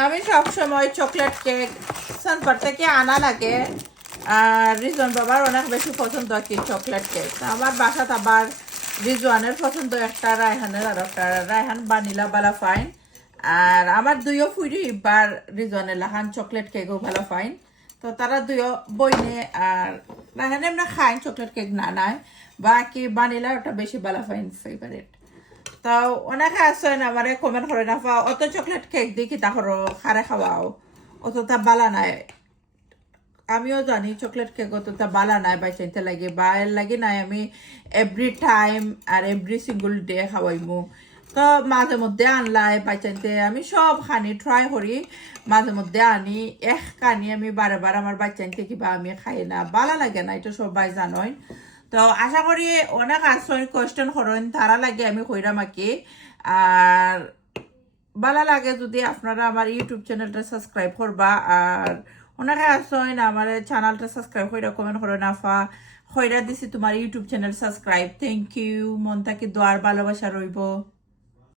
আমি সব সময় চকলেট কেক সানপার থেকে আনা লাগে। আর রিজন বাবার অনেক বেশি পছন্দ আর কি চকলেট কেক। আমার বাসাত আবার রিজওয়ানের পছন্দ একটা, রায়হানের আর একটা। রায়হান বানিলা বালা ফাইন। আর আমার দুইও ফুইরি বার রিজওয়ানের লাহান চকলেট কেকও ভালো ফাইন। তো তারা দুইও বইনে আর রায়হান এমনি খাইন চকলেট কেক না নাই, বাকি বানিলা ওটা বেশি ভালো ফাইন ফেভারিট। তো অনেকে আছেন আমারে কমেন্ট করে না পাও অত চকলেট কেক দেখি তাহলে খারে খাওয়াও, অতটা বালা নাই। আমিও জানি চকলেট কেক অতটা বালা নাই, বাই চাইতে লাগে বা এর লাগে নাই আমি এভরি টাইম আর এভরি সিঙ্গল ডে খাওয়াইমু। তো মাঝে মধ্যে আনলাই বাই চাইতে আমি সব খানি ট্রাই করি, মাঝে মধ্যে আনি এক কানি আমি বারে বার আমার বাচ্চাইতে কিবা আমি খাই না, বালা লাগে না, এটা সবাই জানোই। তো আশা করি অনেক আসন কোয়েশ্চেন করেন তারা লাগে আমি কইরাম আর কি। আর ভালো লাগে যদি আপনারা আমার ইউটিউব চ্যানেলটা সাবস্ক্রাইব করবা। আর অনেকে আসেন আমার চ্যানেলটা সাবস্ক্রাইব করে কমেন্ট করে নাফা কইরা দিছি তোমার YouTube channel subscribe, thank you, মন থেকে দোয়ার ভালোবাসা রইব।